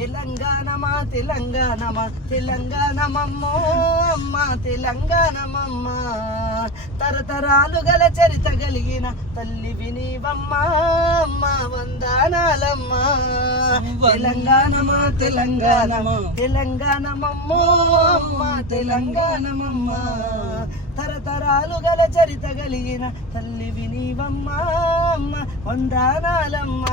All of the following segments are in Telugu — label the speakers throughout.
Speaker 1: తెలంగాణమా తెలంగాణమా తెలంగాణమమ్మో అమ్మ తెలంగాణమమ్మ. తరతరాలు గల చరిత కలిగిన తల్లి వినీవమ్మ అమ్మ వందనాలమ్మ. తెలంగాణమా తెలంగాణమా తెలంగాణమమ్మో అమ్మ తెలంగాణమమ్మ. తరతరాలు గల చరిత కలిగిన తల్లి వినీవమ్మ అమ్మ వందనాలమ్మ.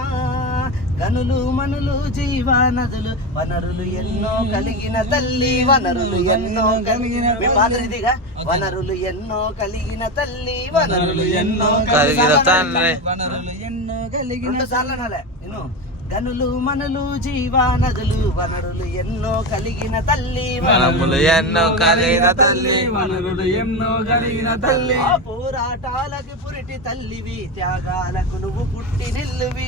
Speaker 1: గనులు మనులు జీవ నదులు వనరులు ఎన్నో కలిగిన తల్లి వనరులు ఎన్నో కలిగిన మీ పాత్ర ఇదిగా వనరులు ఎన్నో కలిగిన తల్లి వనరులు ఎన్నో
Speaker 2: కలిగిన.
Speaker 1: వనరులు ఎన్నో కలిగిన సార్లు నేను గనులు మనులు జీవ నదులు వనరులు ఎన్నో కలిగిన తల్లి
Speaker 2: వనములు ఎన్నో కలిగిన తల్లి
Speaker 3: వనరులు ఎన్నో కలిగిన తల్లి.
Speaker 1: పోరాటాలకి పురిటి తల్లివి త్యాగాలకు నువ్వు పుట్టి నిల్లువి.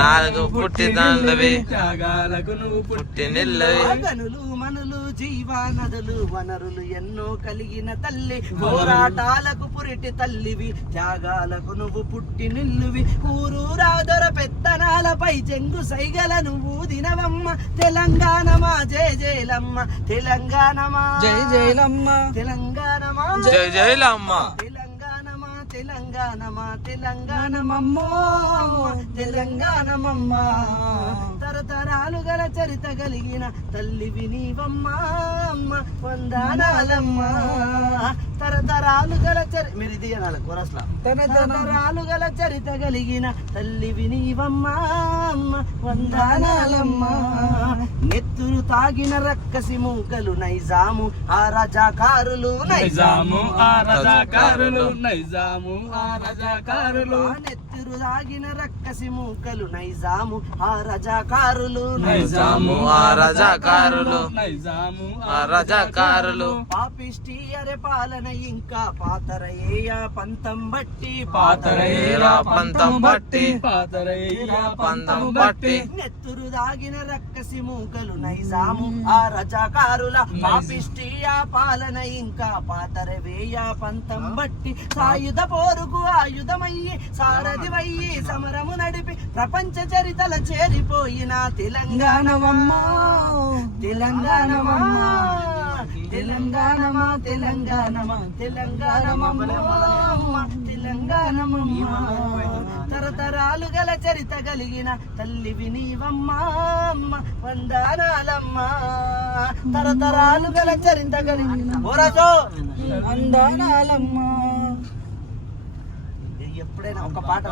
Speaker 2: నాలుగు పుట్టి తండ్రివి
Speaker 3: త్యాగాలకు నువ్వు పుట్టి
Speaker 2: పుట్టి నిల్లవి.
Speaker 1: గనులు మనులు జీవ నదులు వనరులు ఎన్నో కలిగిన తల్లి. పోరాటాలకు పురిటి తల్లివి త్యాగాలకు నువ్వు పుట్టి నిల్లువి. ఊరూరా దొర పెత్తనాలపై చెంగు సైగల నువ్వు దినవమ్మ. తెలంగాణమా జయ జయలమ్మ. తెలంగాణమా.
Speaker 3: జై జైలమ్మ
Speaker 1: తెలంగాణమా.
Speaker 2: జై జైలమ్మ
Speaker 1: తెలంగాణమా తెలంగాణమా తెలంగాణమమ్మో. తెలంగాణమమ్మ. తరతరాలు గల చరిత కలిగిన తల్లి వినీవమ్మ అమ్మ వందనాలమ్మ. తరతరాలు గల చరి మీరు ఇది అనాలి కోరస్లా తరతరాలు గల చరిత కలిగిన తల్లి వినీవమ్మ అమ్మ వందనాలమ్మ. నెత్తురు తాగిన రక్కసి మూకలు నైజాము ఆ రజాకారులు
Speaker 3: నైజాము. ఆ రజాకారులు నైజాము ఆ రజాకారులు.
Speaker 1: ఆ తాగిన రక్కసి మూకలు నైజాము ఆ రజాకారులు.
Speaker 3: నైజాము
Speaker 2: ఆ రజాకారులు.
Speaker 3: నైజాము
Speaker 2: ఆ రజాకారులు.
Speaker 1: పాపిష్టి అరే పాలన ఇంకా పాతరయ్య పంతం బట్టి.
Speaker 3: పాతరేరా
Speaker 2: పంతం బట్టి.
Speaker 3: పాతరేరా
Speaker 2: పంతం బట్టి.
Speaker 1: నెత్తురు దాగిన రక్కసి మూకలు నైజాము ఆ రజాకారుల. పాపిష్టి ఆ పాలన ఇంకా పాతర వేయ పంతం బట్టి. సాయుధ పోరుకు ఆయుధమయ్యి సారథివయ్యి సమరము నడిపి ప్రపంచ చరితల చేరిపోయిన తెలంగాణవమ్మ తెలంగాణమమ్మ. తెలంగాణమా తెలంగాణమా తెలంగాణమమ్మ. తెలంగాణమమ్మ. తరతరాలు గల చరిత కలిగిన తల్లి వినీవమ్మ అమ్మ వందనాలమ్మ. తరతరాలు గల చరిత కలిగిన ఓరాజో ఎప్పుడైనా ఒక పాట